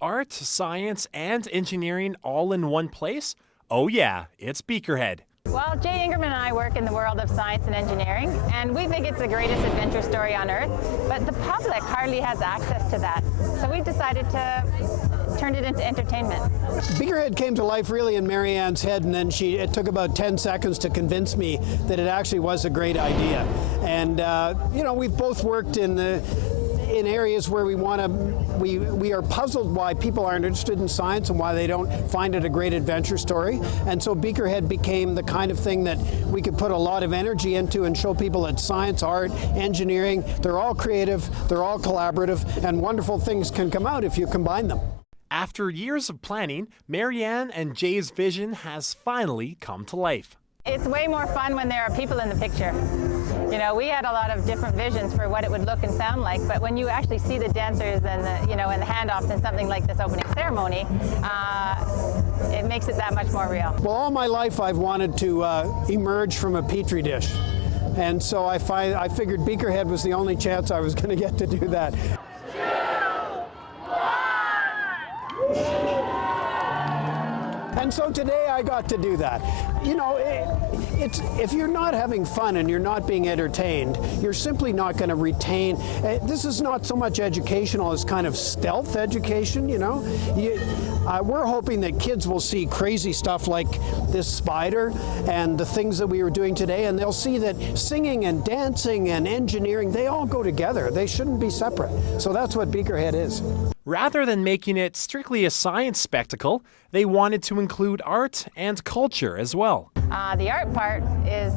Art, science, and engineering all in one place? Oh yeah, it's Beakerhead. Well, Jay Ingerman and I work in the world of science and engineering, and we think it's the greatest adventure story on Earth, but the public hardly has access to that. So we decided to turn it into entertainment. Beakerhead came to life really in Marianne's head, and then it took about 10 seconds to convince me that it actually was a great idea. And we've both worked in areas where we are puzzled why people aren't interested in science and why they don't find it a great adventure story. And so Beakerhead became the kind of thing that we could put a lot of energy into and show people that science, art, engineering, they're all creative, they're all collaborative, and wonderful things can come out if you combine them. After years of planning, Marianne and Jay's vision has finally come to life. It's way more fun when there are people in the picture. You know, we had a lot of different visions for what it would look and sound like, but when you actually see the dancers and the handoffs in something like this opening ceremony, it makes it that much more real. Well, all my life I've wanted to emerge from a petri dish, and so I figured Beakerhead was the only chance I was going to get to do that. 2, 1. And so today I got to do that. You know, if you're not having fun and you're not being entertained, you're simply not going to retain. This is not so much educational as kind of stealth education, you know. We're hoping that kids will see crazy stuff like this spider and the things that we were doing today, and they'll see that singing and dancing and engineering, they all go together. They shouldn't be separate. So that's what Beakerhead is. Rather than making it strictly a science spectacle, they wanted to include art and culture as well. The art part is,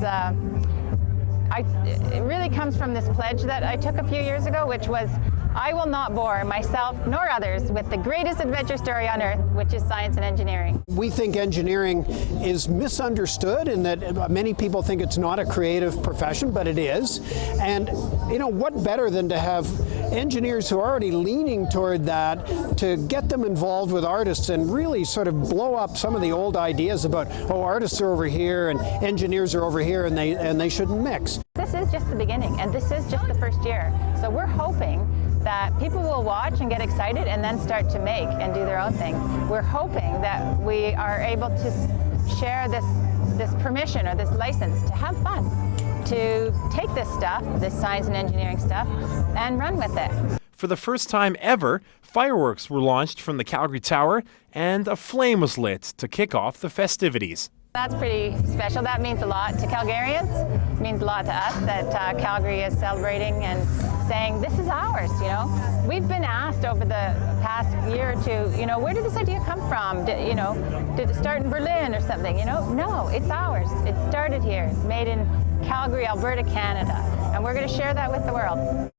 it really comes from this pledge that I took a few years ago, which was, I will not bore myself nor others with the greatest adventure story on Earth, which is science and engineering. We think engineering is misunderstood in that many people think it's not a creative profession, but it is. And, you know, what better than to have engineers who are already leaning toward that to get them involved with artists and really sort of blow up some of the old ideas about, oh, artists are over here and engineers are over here and they shouldn't mix. This is just the beginning, and this is just the first year. So we're hoping that people will watch and get excited and then start to make and do their own thing. We're hoping that we are able to share this permission or this license to have fun, to take this stuff, this science and engineering stuff, and run with it. For the first time ever, fireworks were launched from the Calgary Tower and a flame was lit to kick off the festivities. That's pretty special. That means a lot to Calgarians. It means a lot to us that Calgary is celebrating and saying, this is ours, you know. We've been asked over the past year or two, you know, where did this idea come from? Did it start in Berlin or something, you know? No, it's ours. It started here. It's made in Calgary, Alberta, Canada. And we're going to share that with the world.